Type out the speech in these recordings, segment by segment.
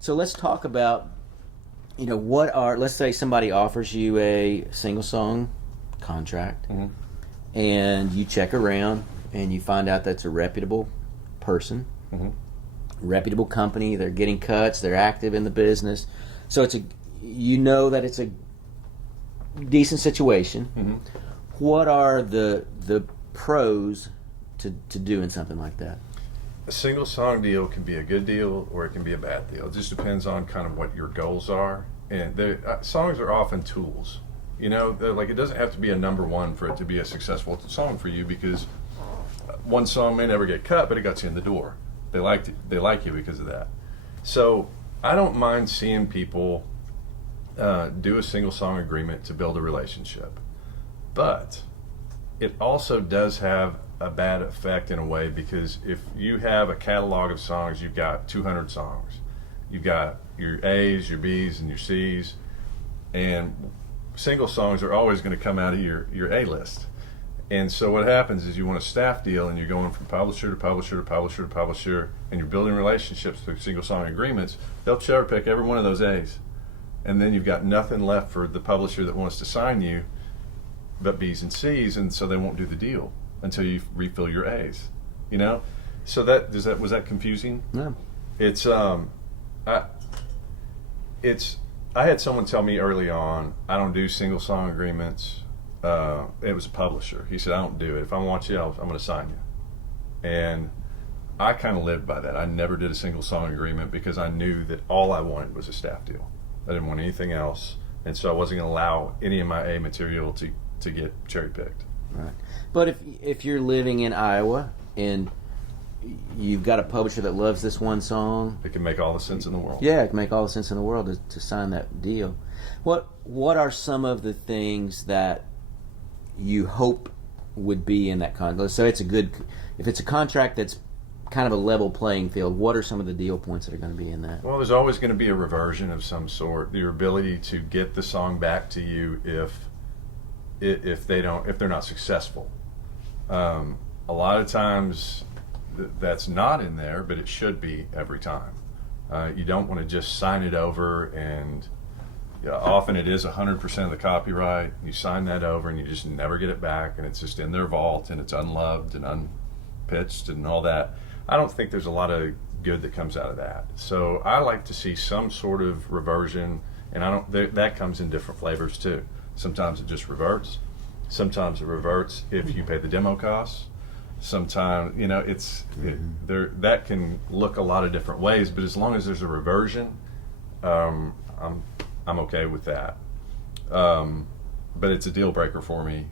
So let's talk about, let's say somebody offers you a single song contract, and you check around and you find out that's a reputable person, reputable company. They're getting cuts. They're active in the business. So that it's a decent situation. What are the pros to doing something like that? A single song deal can be a good deal or it can be a bad deal. It just depends on kind of what your goals are. And songs are often tools. It doesn't have to be a number one for it to be a successful song for you, because one song may never get cut, but it got you in the door. They like you because of that. So I don't mind seeing people do a single song agreement to build a relationship. But it also does have a bad effect in a way, because if you have a catalog of songs, you've got 200 songs. You've got your A's, your B's, and your C's, and single songs are always going to come out of your A list. And so what happens is you want a staff deal, and you're going from publisher to publisher to publisher to publisher, and you're building relationships through single song agreements. They'll cherry pick every one of those A's, and then you've got nothing left for the publisher that wants to sign you but B's and C's, and so they won't do the deal until you refill your A's. So was that confusing? No. I had someone tell me early on, I don't do single song agreements. It was a publisher. He said, I don't do it. If I want you, I'm going to sign you. And I kind of lived by that. I never did a single song agreement because I knew that all I wanted was a staff deal. I didn't want anything else, and so I wasn't going to allow any of my A material to get cherry picked. Right. But if you're living in Iowa and you've got a publisher that loves this one song, it can make all the sense in the world. Yeah, it can make all the sense in the world to sign that deal. What are some of the things that you hope would be in that contract? So if it's a contract that's kind of a level playing field, what are some of the deal points that are going to be in that? Well, there's always going to be a reversion of some sort. Your ability to get the song back to you if they're not successful. A lot of times that's not in there, but it should be every time. You don't want to just sign it over, and often it is 100% of the copyright. You sign that over and you just never get it back, and it's just in their vault and it's unloved and unpitched and all that. I don't think there's a lot of good that comes out of that. So I like to see some sort of reversion, and that comes in different flavors too. Sometimes it just reverts. Sometimes it reverts if you pay the demo costs. Sometimes, that can look a lot of different ways, but as long as there's a reversion, I'm okay with that. But it's a deal breaker for me.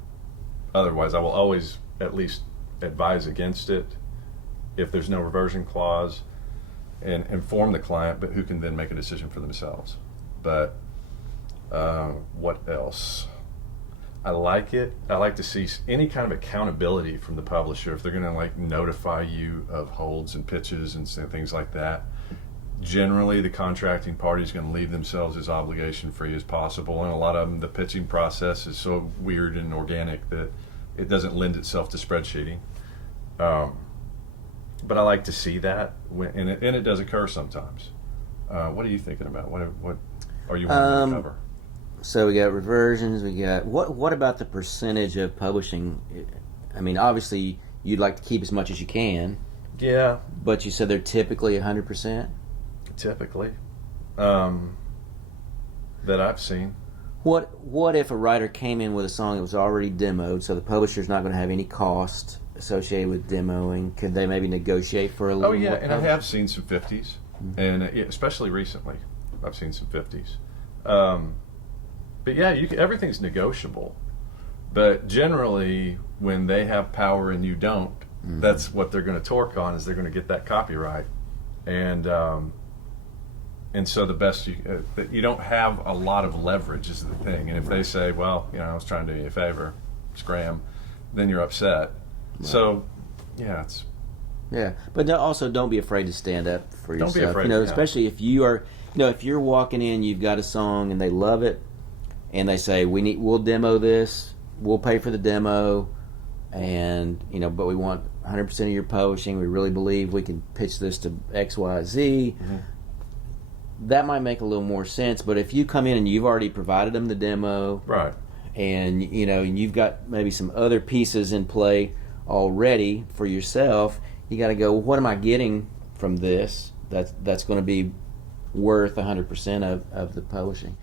Otherwise, I will always at least advise against it if there's no reversion clause, and inform the client, but who can then make a decision for themselves. But what else? I like it. I like to see any kind of accountability from the publisher if they're going to notify you of holds and pitches and things like that. Generally, the contracting party is going to leave themselves as obligation free as possible, and a lot of them, the pitching process is so weird and organic that it doesn't lend itself to spreadsheeting. But I like to see that, and it does occur sometimes. What are you thinking about? What are you wanting to cover? So we got reversions. We got what about the percentage of publishing? I mean, obviously you'd like to keep as much as you can. Yeah. But you said they're typically 100%. Typically, that I've seen. What if a writer came in with a song that was already demoed, so the publisher's not going to have any cost associated with demoing? Could they maybe negotiate for a little? Oh yeah, more and I have seen some 50s, and especially recently, I've seen some 50s. But yeah, everything's negotiable. But generally, when they have power and you don't, that's what they're going to torque on. Is they're going to get that copyright, and so the best you don't have a lot of leverage is the thing. And if they say, well, I was trying to do you a favor, scram, then you're upset. Right. So yeah, but also don't be afraid to stand up for yourself. Don't be afraid. Especially if you are, if you're walking in, you've got a song and they love it, and they say we'll demo this, we'll pay for the demo, and but we want 100% of your publishing. We really believe we can pitch this to X, Y, Z. that might make a little more sense. But if you come in and you've already provided them the demo, Right. and you've got maybe some other pieces in play already for yourself, you got to go, well, what am I getting from this that's going to be worth 100% of the publishing?